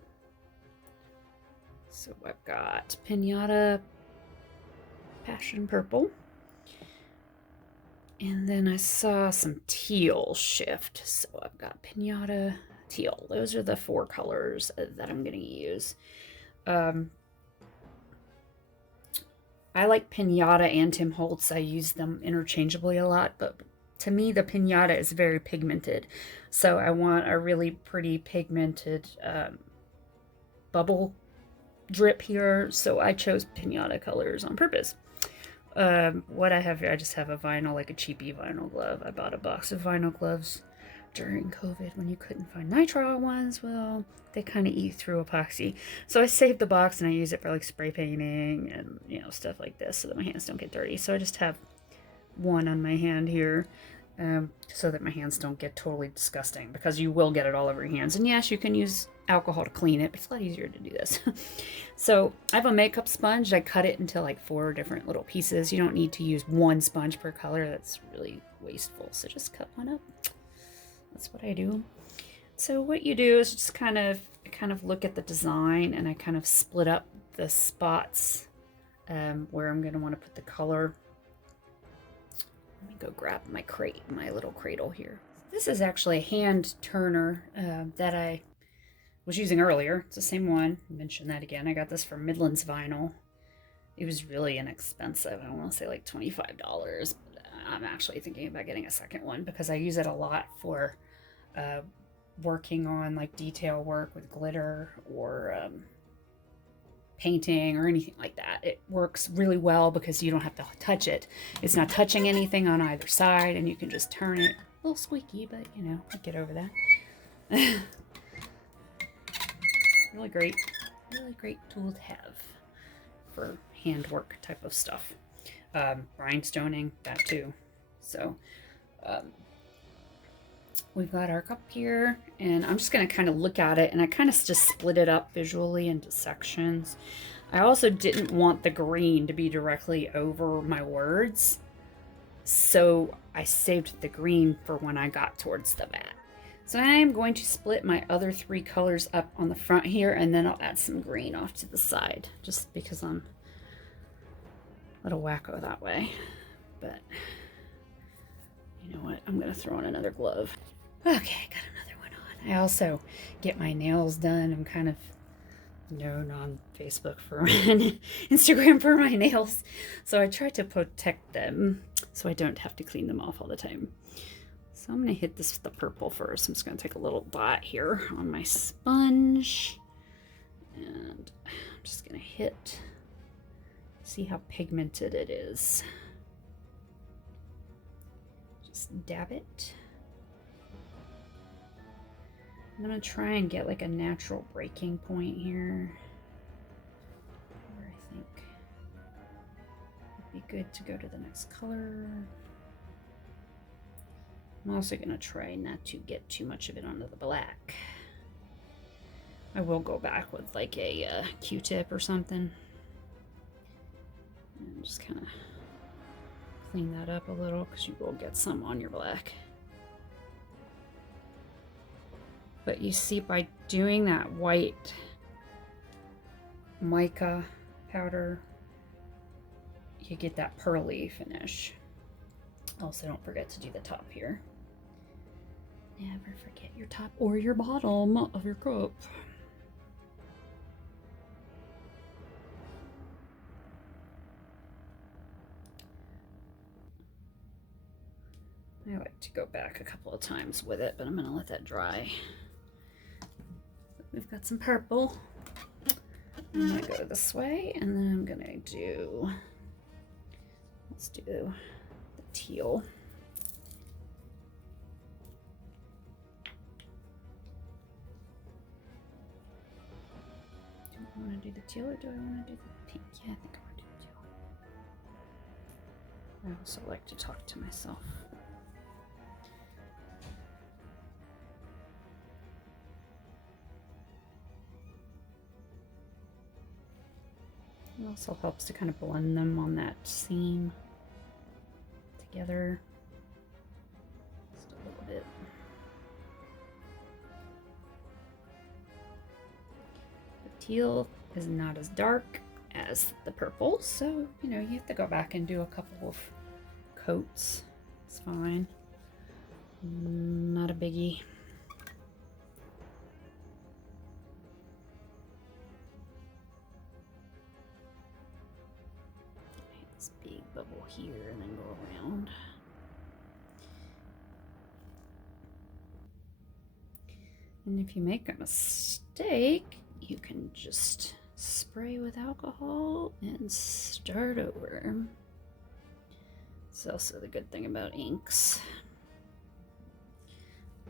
So I've got Pinata Passion Purple. And then I saw some teal shift. So I've got Pinata Teal. Those are the 4 colors that I'm going to use. I like Pinata and Tim Holtz. I use them interchangeably a lot, but to me the Pinata is very pigmented. So I want a really pretty pigmented bubble drip here. So I chose Pinata colors on purpose. What I have here, I just have a vinyl, like a cheapy vinyl glove. I bought a box of vinyl gloves during COVID when you couldn't find nitrile ones. Well, they kind of eat through epoxy. So I saved the box and I use it for like spray painting and, stuff like this so that my hands don't get dirty. So I just have one on my hand here so that my hands don't get totally disgusting, because you will get it all over your hands. And yes, you can use alcohol to clean it, but it's a lot easier to do this. So I have a makeup sponge. I cut it into like 4 different little pieces. You don't need to use one sponge per color. That's really wasteful. So just cut one up. That's what I do. So what you do is just kind of look at the design, and I kind of split up the spots where I'm going to want to put the color. Let me go grab my little cradle here. This is actually a hand turner that I was using earlier. It's the same one. I'll mention that again. I got this from Midlands Vinyl. It was really inexpensive. I want to say like $25. But I'm actually thinking about getting a second one because I use it a lot for working on like detail work with glitter or painting or anything like that. It works really well because you don't have to touch it. It's not touching anything on either side, and you can just turn it. A little squeaky, but you know, I get over that. Really great tool to have for handwork type of stuff. Rhinestoning, that too. So we've got our cup here, and I'm just going to kind of look at it, and I kind of just split it up visually into sections. I also didn't want the green to be directly over my words, so I saved the green for when I got towards the back. So I am going to split my other 3 colors up on the front here, and then I'll add some green off to the side, just because I'm a little wacko that way. But you know what? I'm going to throw on another glove. Okay, got another one on. I also get my nails done. I'm kind of known on Facebook for and Instagram for my nails. So I try to protect them so I don't have to clean them off all the time. So I'm going to hit this with the purple first. I'm just going to take a little dot here on my sponge. And I'm just going to hit, see how pigmented it is. Just dab it. And I'm going to try and get like a natural breaking point here, where I think it'd be good to go to the next color. I'm also going to try not to get too much of it onto the black. I will go back with like a Q-tip or something. And just kind of clean that up a little, because you will get some on your black. But you see, by doing that white mica powder, you get that pearly finish. Also, don't forget to do the top here. Never forget your top or your bottom of your cup. I like to go back a couple of times with it, but I'm going to let that dry. We've got some purple. I'm going to go this way, and then I'm going to do, let's do the teal. Do I want to do the teal, or do I want to do the pink? Yeah, I think I want to do the teal. I also like to talk to myself. It also helps to kind of blend them on that seam together. Just a little bit. The teal is not as dark as the purple, so you know, you have to go back and do a couple of coats. It's fine. Not a biggie. Big bubble here and then go around. And if you make a mistake, you can just spray with alcohol and start over. It's also the good thing about inks.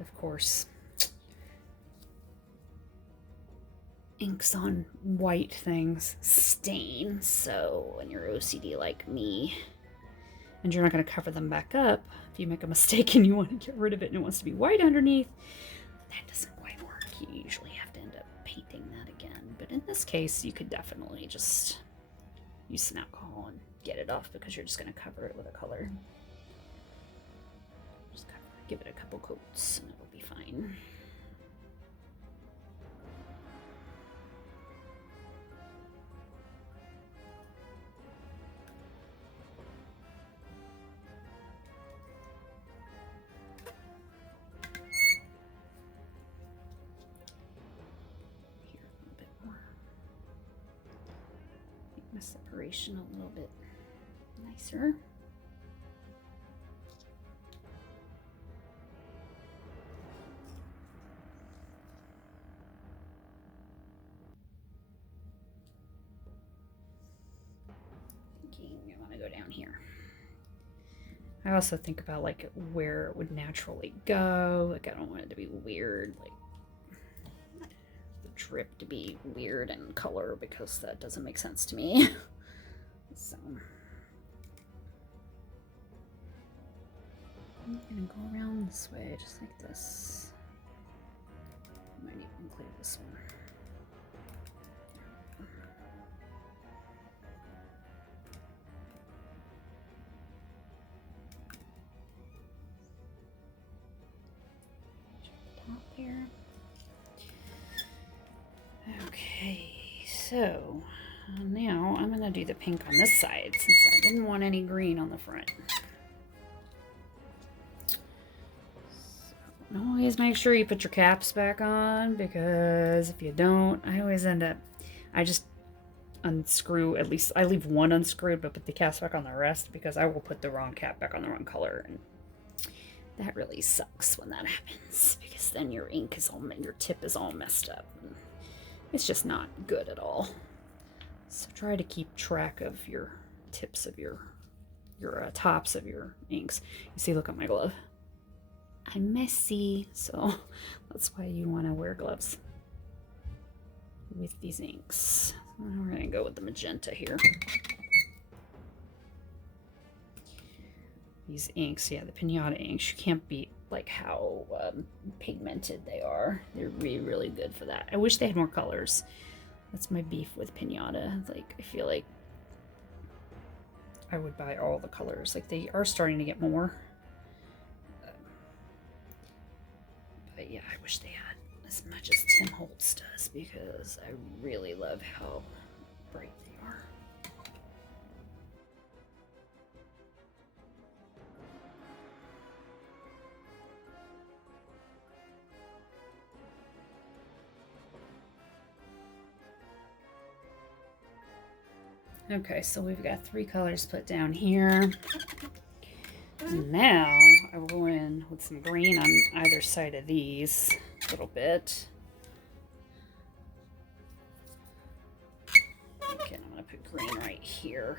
Of course, inks on white things stain, so when you're OCD like me and you're not going to cover them back up, if you make a mistake and you want to get rid of it and it wants to be white underneath, that doesn't quite work. You usually have to end up painting that again. But in this case, you could definitely just use some alcohol and get it off, because you're just going to cover it with a color. Just give it a couple coats and it'll be fine. separation a little bit nicer. Thinking I want to go down here. I also think about like where it would naturally go. Like I don't want it to be weird, like the drip to be weird in color because that doesn't make sense to me. So I'm gonna go around this way, just like this. I might even include this one. Top here. Okay, so now I'm gonna do the pink on this side since I didn't want any green on the front. So always make sure you put your caps back on, because if you don't, I always end up, I just unscrew, at least I leave one unscrewed, but put the caps back on the rest because I will put the wrong cap back on the wrong color, and that really sucks when that happens because then your ink is all, your tip is all messed up. And it's just not good at all. So try to keep track of your tips of your tops of your inks. You see, look at my glove. I'm messy, so that's why you want to wear gloves with these inks. So we're going to go with the magenta here. These inks, yeah, the Pinata inks, you can't beat like how pigmented they are. They're really, really good for that. I wish they had more colors. That's my beef with Pinata. Like, I feel like I would buy all the colors. Like, they are starting to get more. But yeah, I wish they had as much as Tim Holtz does, because I really love how bright they are. Okay, so we've got 3 colors put down here. And now I will go in with some green on either side of these a little bit. Okay, I'm going to put green right here.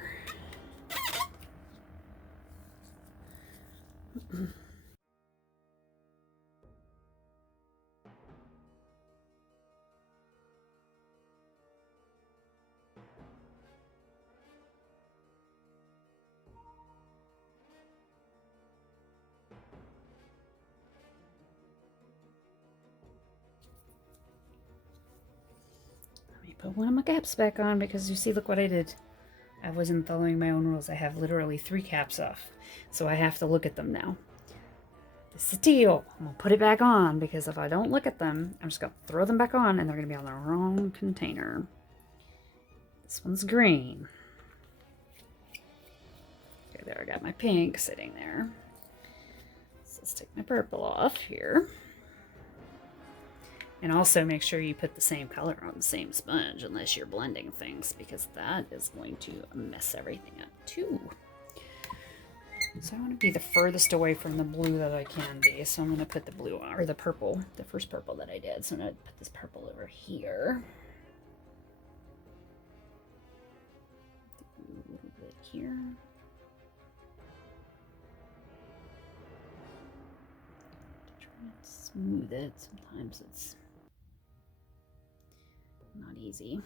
Put one of my caps back on because you see, look what I did. I wasn't following my own rules. I have literally 3 caps off, so I have to look at them now. This is a deal. I'm gonna put it back on because if I don't look at them, I'm just gonna throw them back on and they're gonna be on the wrong container. This one's green. Okay, there, I got my pink sitting there. So let's take my purple off here. And also make sure you put the same color on the same sponge unless you're blending things, because that is going to mess everything up too. So I want to be the furthest away from the blue that I can be. So I'm going to put the blue on, or the purple, the first purple that I did. So I'm going to put this purple over here. A little bit here. Try and smooth it. Sometimes it's not easy.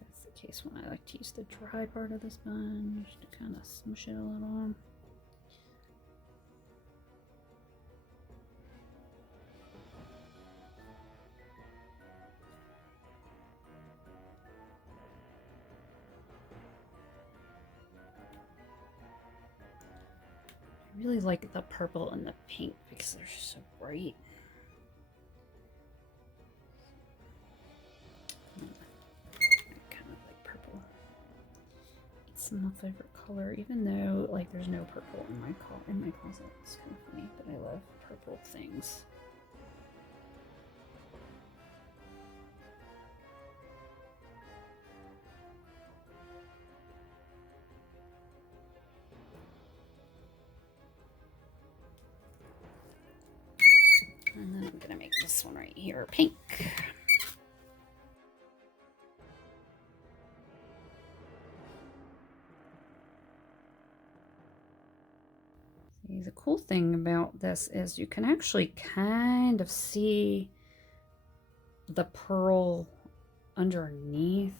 That's the case when I like to use the dry part of the sponge to kind of smush it a little. I really like the purple and the pink because they're so bright. I kind of like purple. It's my favorite color, even though like there's no purple in my closet. It's kind of funny, but I love purple things. And then I'm gonna make this one right here pink. The cool thing about this is you can actually kind of see the pearl underneath.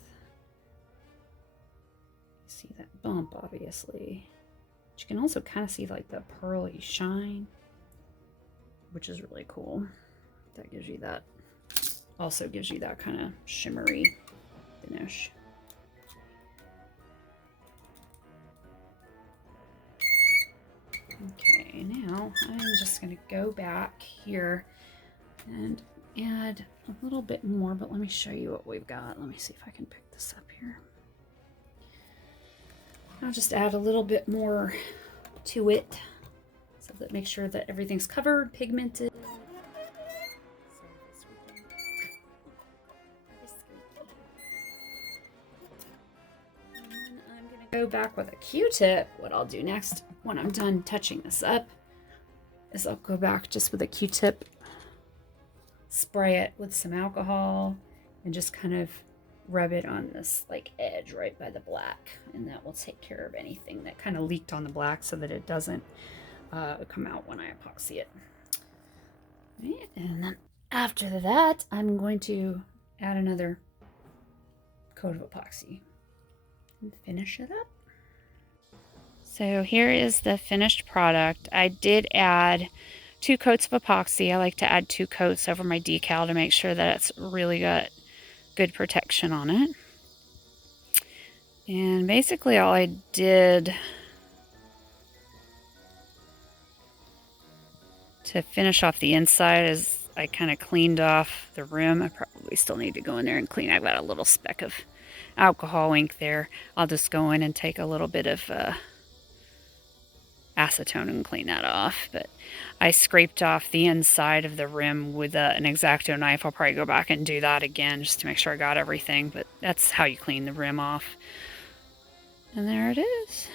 You see that bump, obviously. But you can also kind of see like the pearly shine, which is really cool. That gives you that, also gives you that kind of shimmery finish. Okay, now I'm just going to go back here and add a little bit more, but let me show you what we've got. Let me see if I can pick this up here. I'll just add a little bit more to it so that make sure that everything's covered, pigmented. Go back with a Q-tip. What I'll do next when I'm done touching this up is I'll go back just with a Q-tip, spray it with some alcohol, and just kind of rub it on this like edge right by the black, and that will take care of anything that kind of leaked on the black so that it doesn't come out when I epoxy it. Right, and then after that, I'm going to add another coat of epoxy and finish it up. So here is the finished product. I did add 2 coats of epoxy. I like to add 2 coats over my decal to make sure that it's really got good protection on it. And basically all I did to finish off the inside is I kind of cleaned off the rim. I probably still need to go in there and clean. I've got a little speck of alcohol ink there. I'll just go in and take a little bit of acetone and clean that off. But I scraped off the inside of the rim with an X-Acto knife. I'll probably go back and do that again just to make sure I got everything. But that's how you clean the rim off. And there it is.